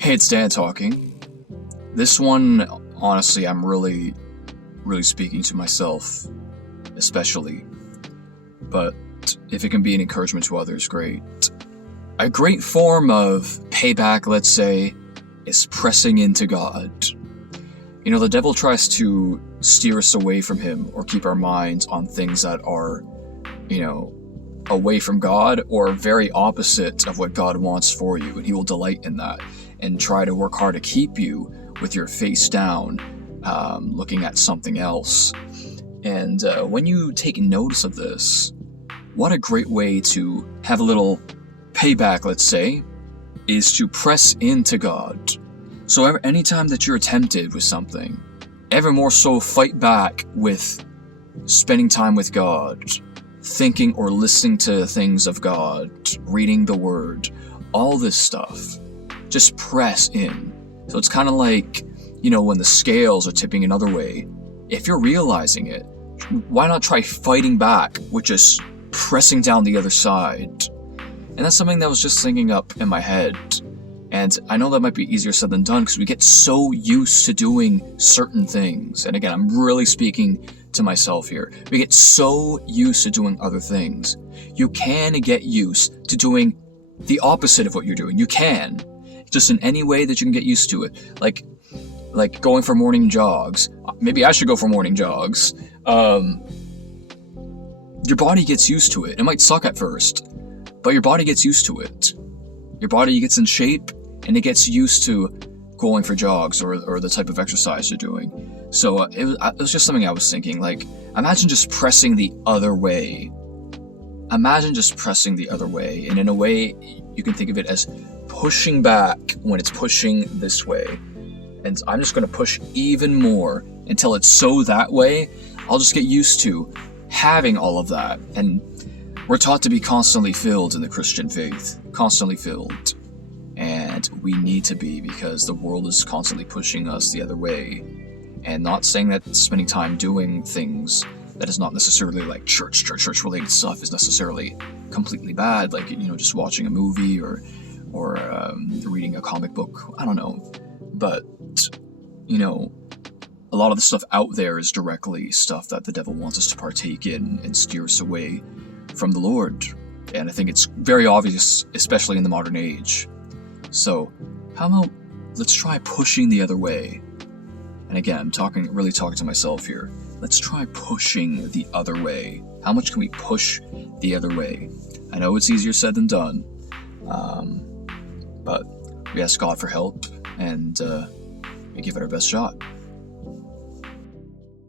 Hey, it's Dan talking. This one, honestly, I'm really speaking to myself, especially. But if it can be an encouragement to others, great. A great form of payback, let's say, is pressing into God. You know, the devil tries to steer us away from him or keep our minds on things that are, away from God or very opposite of what God wants for you. And he will delight in that and try to work hard to keep you with your face down, looking at something else. And when you take notice of this, what a great way to have a little payback, let's say, is to press into God. So anytime that you're tempted with something, ever more so fight back with spending time with God, thinking or listening to things of God, reading the Word, all this stuff. Just press in. So it's kind of like, when the scales are tipping another way, if you're realizing it, why not try fighting back with just pressing down the other side? And that's something that was just thinking up in my head. And I know that might be easier said than done because we get so used to doing certain things. And again, I'm really speaking to myself here. We get so used to doing other things. You can get used to doing the opposite of what you're doing. You can. Just in any way that you can get used to it. Like going for morning jogs. Maybe I should go for morning jogs. Your body gets used to it. It might suck at first, but your body gets used to it. Your body gets in shape and it gets used to going for jogs or the type of exercise you're doing. So it was just something I was thinking. Like, imagine just pressing the other way. Imagine just pressing the other way. And in a way, you can think of it as pushing back when it's pushing this way. And I'm just going to push even more until it's so that way. I'll just get used to having all of that. And we're taught to be constantly filled in the Christian faith. Constantly filled. And we need to be, because the world is constantly pushing us the other way. And not saying that spending time doing things that is not necessarily like church related stuff is necessarily completely bad. Like, just watching a movie or reading a comic book. I don't know. But, a lot of the stuff out there is directly stuff that the devil wants us to partake in and steer us away from the Lord. And I think it's very obvious, especially in the modern age. So, how about let's try pushing the other way? And again, I'm really talking to myself here. Let's try pushing the other way. How much can we push the other way? I know it's easier said than done, but we ask God for help and we give it our best shot.